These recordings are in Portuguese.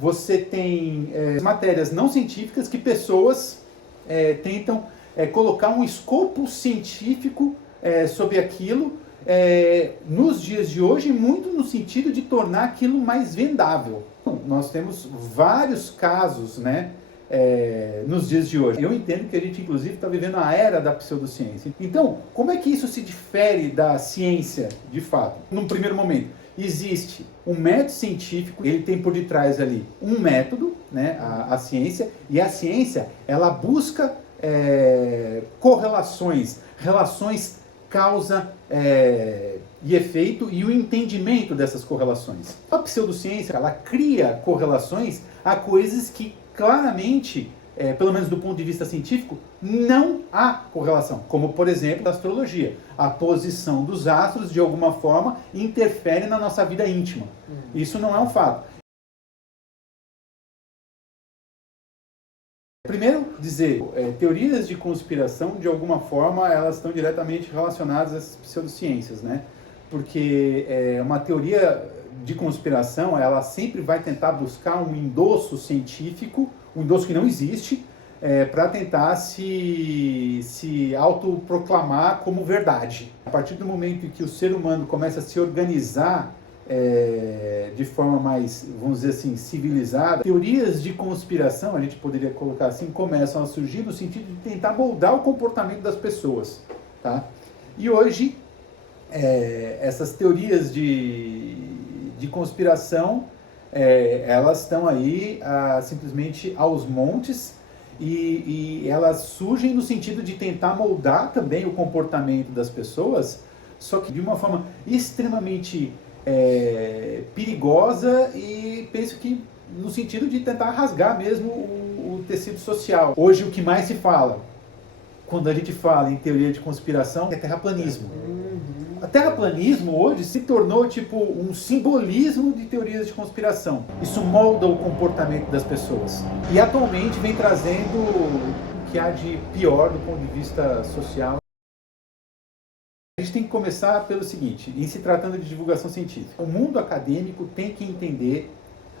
você tem matérias não científicas que pessoas tentam colocar um escopo científico sobre aquilo nos dias de hoje, muito no sentido de tornar aquilo mais vendável. Nós temos vários casos, né, nos dias de hoje. Eu entendo que a gente, inclusive, está vivendo a era da pseudociência. Então, como é que isso se difere da ciência, de fato? Num primeiro momento, existe um método científico, ele tem por detrás ali um método, né, a ciência, e a ciência, ela busca correlações, relações causa e efeito e o entendimento dessas correlações. A pseudociência, ela cria correlações a coisas que claramente, pelo menos do ponto de vista científico, não há correlação. Como, por exemplo, a astrologia. A posição dos astros, de alguma forma, interfere na nossa vida íntima. Isso não é um fato. Primeiro, dizer, teorias de conspiração, de alguma forma, elas estão diretamente relacionadas às pseudociências, né? Porque uma teoria de conspiração, ela sempre vai tentar buscar um endosso científico, um endosso que não existe, para tentar se autoproclamar como verdade. A partir do momento em que o ser humano começa a se organizar de forma mais, vamos dizer assim, civilizada, teorias de conspiração, a gente poderia colocar assim, começam a surgir no sentido de tentar moldar o comportamento das pessoas, tá? E hoje, essas teorias de conspiração, elas estão aí simplesmente aos montes e elas surgem no sentido de tentar moldar também o comportamento das pessoas, só que de uma forma extremamente perigosa e penso que no sentido de tentar rasgar mesmo o tecido social. Hoje o que mais se fala, quando a gente fala em teoria de conspiração, é terraplanismo. O terraplanismo hoje se tornou tipo um simbolismo de teorias de conspiração. Isso molda o comportamento das pessoas. E atualmente vem trazendo o que há de pior do ponto de vista social. A gente tem que começar pelo seguinte, em se tratando de divulgação científica. O mundo acadêmico tem que entender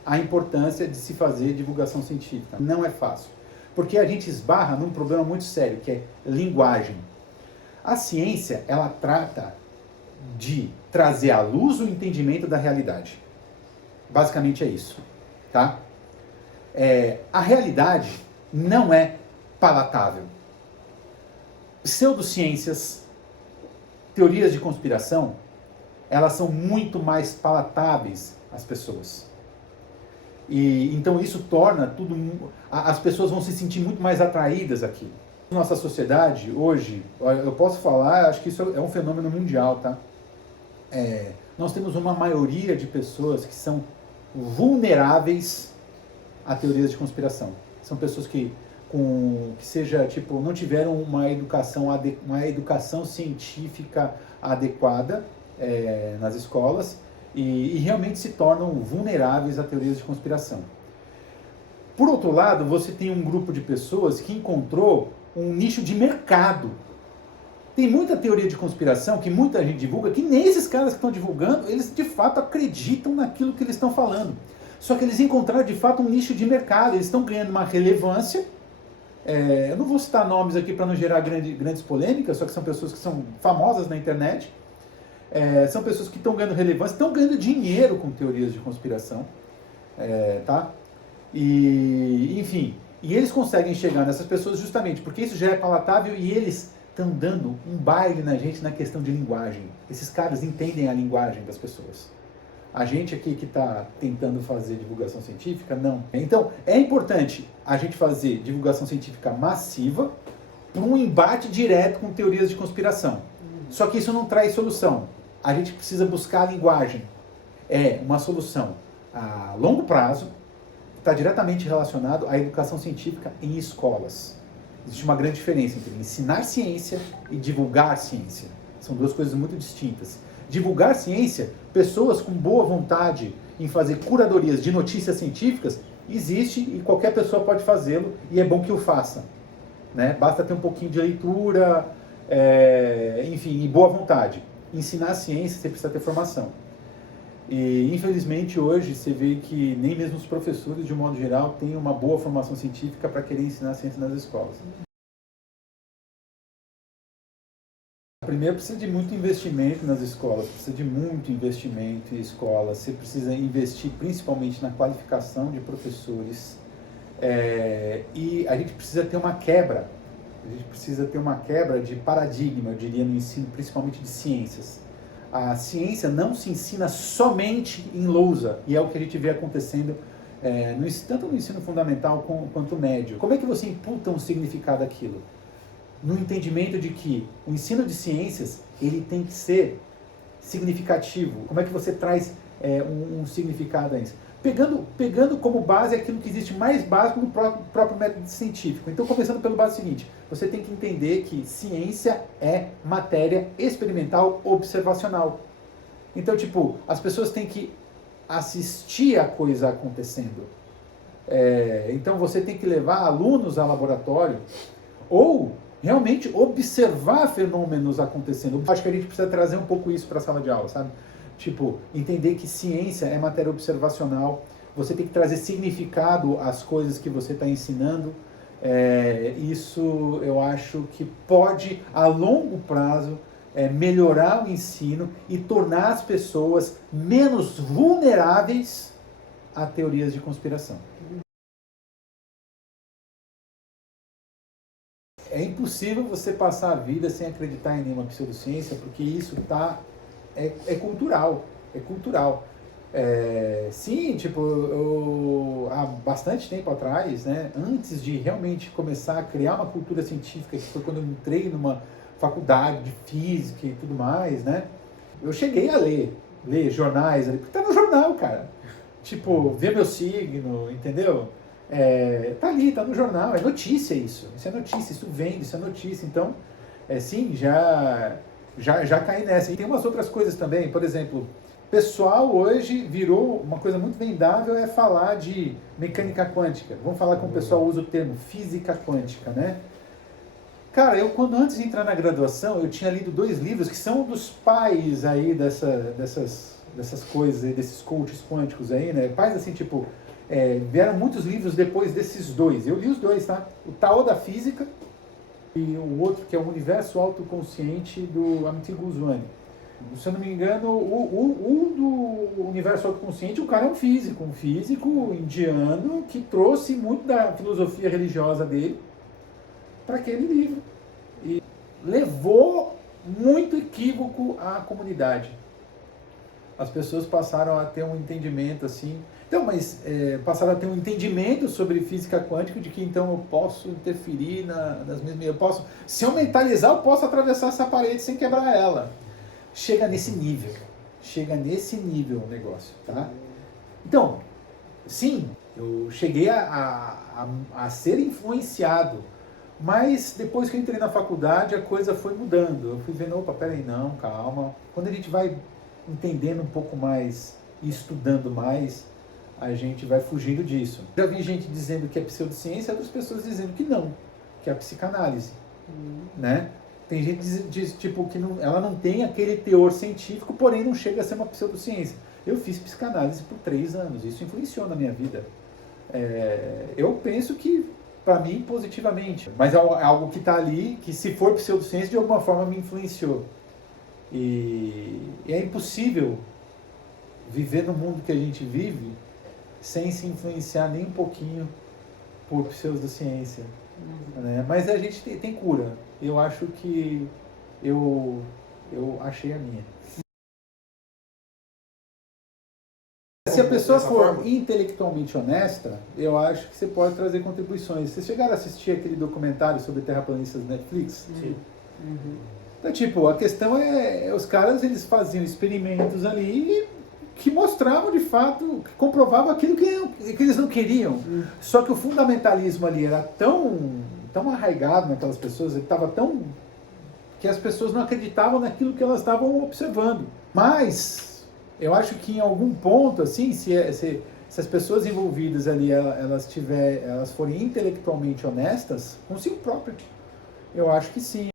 a importância de se fazer divulgação científica. Não é fácil, porque a gente esbarra num problema muito sério, que é linguagem. A ciência, ela trata de trazer à luz o entendimento da realidade. Basicamente é isso, tá? A realidade não é palatável. Pseudociências, teorias de conspiração, elas são muito mais palatáveis às pessoas. E então isso torna tudo... As pessoas vão se sentir muito mais atraídas àquilo. Nossa sociedade, hoje, eu posso falar, acho que isso é um fenômeno mundial, tá? Nós temos uma maioria de pessoas que são vulneráveis a teorias de conspiração. São pessoas que seja, tipo, não tiveram uma educação científica adequada nas escolas e realmente se tornam vulneráveis a teorias de conspiração. Por outro lado, você tem um grupo de pessoas que encontrou um nicho de mercado. Tem muita teoria de conspiração que muita gente divulga, que nem esses caras que estão divulgando, eles de fato acreditam naquilo que eles estão falando. Só que eles encontraram de fato um nicho de mercado, eles estão ganhando uma relevância. Eu não vou citar nomes aqui para não gerar grandes polêmicas, só que são pessoas que são famosas na internet. São pessoas que estão ganhando relevância, estão ganhando dinheiro com teorias de conspiração. Tá? E, enfim, e eles conseguem chegar nessas pessoas justamente porque isso já é palatável e eles estão dando um baile na gente na questão de linguagem. Esses caras entendem a linguagem das pessoas. A gente aqui que está tentando fazer divulgação científica, não. Então, é importante a gente fazer divulgação científica massiva para um embate direto com teorias de conspiração. Só que isso não traz solução. A gente precisa buscar a linguagem. É uma solução a longo prazo, está diretamente relacionado à educação científica em escolas. Existe uma grande diferença entre ensinar ciência e divulgar ciência. São duas coisas muito distintas. Divulgar ciência, pessoas com boa vontade em fazer curadorias de notícias científicas, existe e qualquer pessoa pode fazê-lo e é bom que o faça. Né? Basta ter um pouquinho de leitura, enfim, e boa vontade. Ensinar ciência, você precisa ter formação. E, infelizmente, hoje você vê que nem mesmo os professores, de um modo geral, têm uma boa formação científica para querer ensinar ciência nas escolas. Primeiro, precisa de muito investimento nas escolas, precisa de muito investimento em escolas. Você precisa investir principalmente na qualificação de professores. E a gente precisa ter uma quebra. A gente precisa ter uma quebra de paradigma, eu diria, no ensino, principalmente de ciências. A ciência não se ensina somente em lousa, e é o que a gente vê acontecendo tanto no ensino fundamental quanto médio. Como é que você imputa um significado àquilo? No entendimento de que o ensino de ciências ele tem que ser significativo. Como é que você traz um significado a isso? Pegando como base aquilo que existe mais básico no próprio método científico. Então, começando pelo básico seguinte, você tem que entender que ciência é matéria experimental observacional. Então, tipo, as pessoas têm que assistir a coisa acontecendo. Então, você tem que levar alunos ao laboratório ou realmente observar fenômenos acontecendo. Acho que a gente precisa trazer um pouco isso para a sala de aula, sabe? Tipo, entender que ciência é matéria observacional, você tem que trazer significado às coisas que você está ensinando. Isso eu acho que pode, a longo prazo, melhorar o ensino e tornar as pessoas menos vulneráveis a teorias de conspiração. É impossível você passar a vida sem acreditar em nenhuma pseudociência, porque isso é cultural. É cultural. Sim, tipo, há bastante tempo atrás, né, antes de realmente começar a criar uma cultura científica, que foi quando eu entrei numa faculdade de física e tudo mais, né, eu cheguei a ler jornais, porque tá no jornal, cara. Tipo, ver meu signo, entendeu? Tá ali, tá no jornal, é notícia isso. Isso é notícia, isso vende, isso é notícia. Então, sim, já caí nessa. E tem umas outras coisas também, por exemplo, pessoal hoje virou uma coisa muito vendável falar de mecânica quântica. Vamos falar como o pessoal usa o termo física quântica, né? Cara, quando antes de entrar na graduação, eu tinha lido 2 livros que são dos pais aí dessas coisas aí, desses coaches quânticos aí, né? Pais assim, tipo, vieram muitos livros depois desses 2. Eu li os 2, tá? O Tao da Física e o outro que é o Universo Autoconsciente do Amit Goswami. Se eu não me engano, o do Universo Autoconsciente, o cara é um físico indiano que trouxe muito da filosofia religiosa dele para aquele livro. E levou muito equívoco à comunidade. As pessoas passaram a ter um entendimento assim. Então, mas passaram a ter um entendimento sobre física quântica de que então eu posso interferir nas mesmas. Se eu mentalizar, eu posso atravessar essa parede sem quebrar ela. Chega nesse nível o negócio, tá? Então, sim, eu cheguei a ser influenciado, mas depois que eu entrei na faculdade a coisa foi mudando. Eu fui vendo, opa, peraí, não, calma. Quando a gente vai entendendo um pouco mais e estudando mais, a gente vai fugindo disso. Já vi gente dizendo que é pseudociência, outras pessoas dizendo que não, que é a psicanálise, né? Tem gente que diz tipo, que ela não tem aquele teor científico, porém não chega a ser uma pseudociência. Eu fiz psicanálise por 3 anos, isso influenciou na minha vida. Eu penso que, para mim, positivamente. Mas é algo que está ali, que se for pseudociência, de alguma forma me influenciou. E é impossível viver no mundo que a gente vive sem se influenciar nem um pouquinho por pseudociência. Né? Mas a gente tem cura. Eu acho que eu achei a minha. Se a pessoa for intelectualmente honesta, eu acho que você pode trazer contribuições. Vocês chegaram a assistir aquele documentário sobre terraplanistas do Netflix? Sim. Então, tipo, a questão os caras, eles faziam experimentos ali que mostravam, de fato, que comprovavam aquilo que eles não queriam. Só que o fundamentalismo ali era tão arraigado naquelas pessoas, ele estava tão... que as pessoas não acreditavam naquilo que elas estavam observando. Mas, eu acho que em algum ponto, assim, se as pessoas envolvidas ali, elas forem intelectualmente honestas consigo próprio, eu acho que sim.